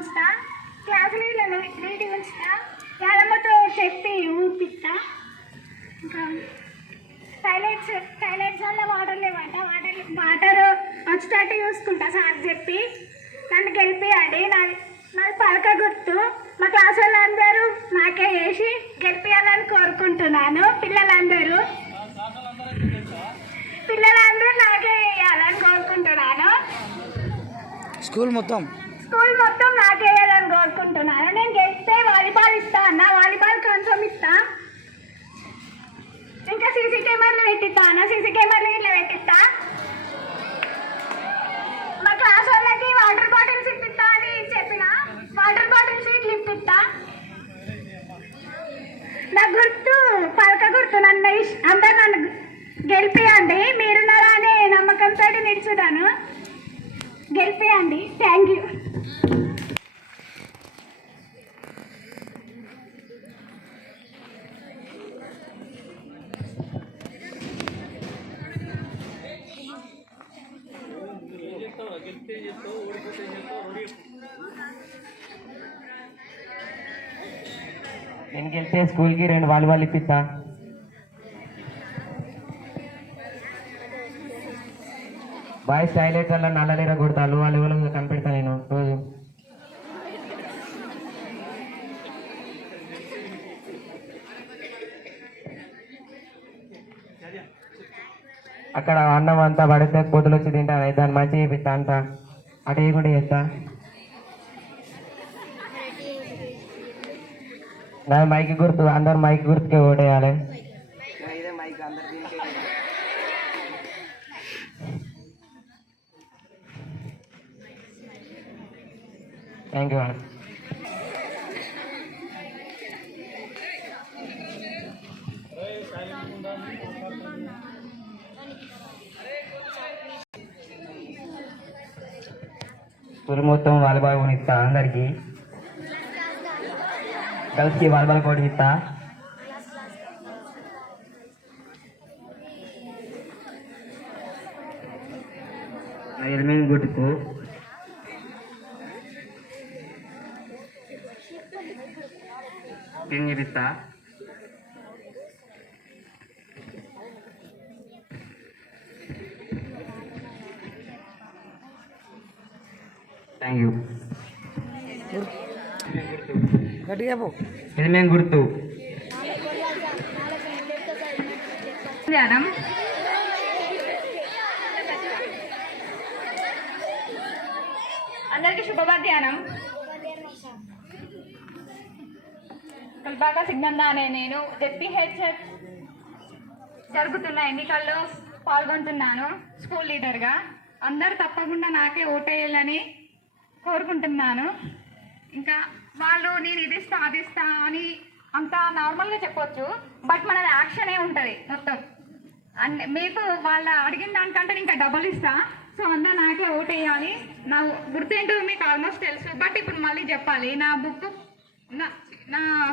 ఉంచుతా, క్లాసులు నీటి ఉంచుతా, యాదమ్మతో చెప్పి ఊపిస్తా. ఇంకా టైలెట్స్ వల్ల వాటర్ లేవంట, వాటర్ వచ్చేటట్టు చూసుకుంటా సార్ చెప్పి. నన్ను గెలిపియండి. నాది పలక గుర్తు. మా క్లాస్ వాళ్ళందరూ నాకే వేసి గెలిపియాలని కోరుకుంటున్నాను. పిల్లలందరూ నాకే వేయాలని కోరుకుంటున్నాను. స్కూల్ మొత్తం నాకే వేయాలని కోరుకుంటున్నాను. నేను గెలిస్తే వాలీబాల్ ఇస్తా అన్న, వాలీబాల్ కన్ఫర్మ్ ఇస్తా. ఇంకా సీసీ కెమెరాలు పెట్టిస్తా అన్న, సీసీ కెమెరాలు ఇట్లా పెట్టిస్తా. మా క్లాస్ వాళ్ళకి వాటర్ బాటిల్స్ ఇప్పిస్తా అని చెప్పిన, వాటర్ బాటిల్స్ ఇట్లా ఇప్పిస్తా. నా గుర్తు పలక గుర్తు. అందరు నన్ను గెలిపియండి. మీరున్నారా అనే నమ్మకంతో నిలుచున్నాను. గెలిపియండి. Thank you. నేను గెలిస్తే స్కూల్కి 2 వాలీబాల్ ఇప్పిస్తా. బాయ్స్ టాయిలెట్ వల్ల నల్ల నీర కొడతాను, వాళ్ళు ఎవరు కనిపెడతా నేను రోజు. అక్కడ అన్నం అంతా పడితే కోతులు వచ్చి తింటాను, దాన్ని మంచిగా చేపిస్తా అంతా. అటు వేయకుండా చేస్తా. నా మైక్ గుర్తు, అందరు మైక్ గుర్తుకే ఓటేయాలి. Thank you. స్కూల్ మొత్తం వాలీబాల్ కొనిస్తా అందరికి. గర్ల్స్కి వాలీబాల్ కోట్ ఇస్తా. హెల్మెట్ గుర్తుకు పిన్ చూపిస్తా. Thank you. హెల్మెట్ గుర్తు. అందరికీ శుభమధ్యాహ్నం. కల్పాక సిగ్నంద అనే నేను జెడ్పీహెచ్ఎస్ జరుగుతున్న ఎన్నికల్లో పాల్గొంటున్నాను స్కూల్ లీడర్గా. అందరూ తప్పకుండా నాకే ఓటేయాలని కోరుకుంటున్నాను. ఇంకా వాళ్ళు నేను ఇది సాధిస్తా అని అంత నార్మల్గా చెప్పొచ్చు, బట్ మనది యాక్షనే ఉంటుంది మొత్తం. మీకు వాళ్ళ అడిగిన దానికంటే ఇంకా డబుల్ ఇస్తా. సో అందరూ నాకే ఓటేయాలి. నా గుర్తు ఏంటో మీకు ఆల్మోస్ట్ తెలుసు, బట్ ఇప్పుడు మళ్ళీ చెప్పాలి. నా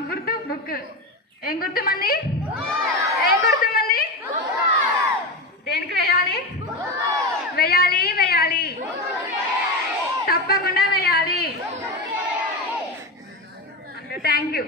గుర్తు బుక్. ఏం గుర్తు మంది? దేనికి వేయాలి? వేయాలి తప్పకుండా వేయాలి. Thank you.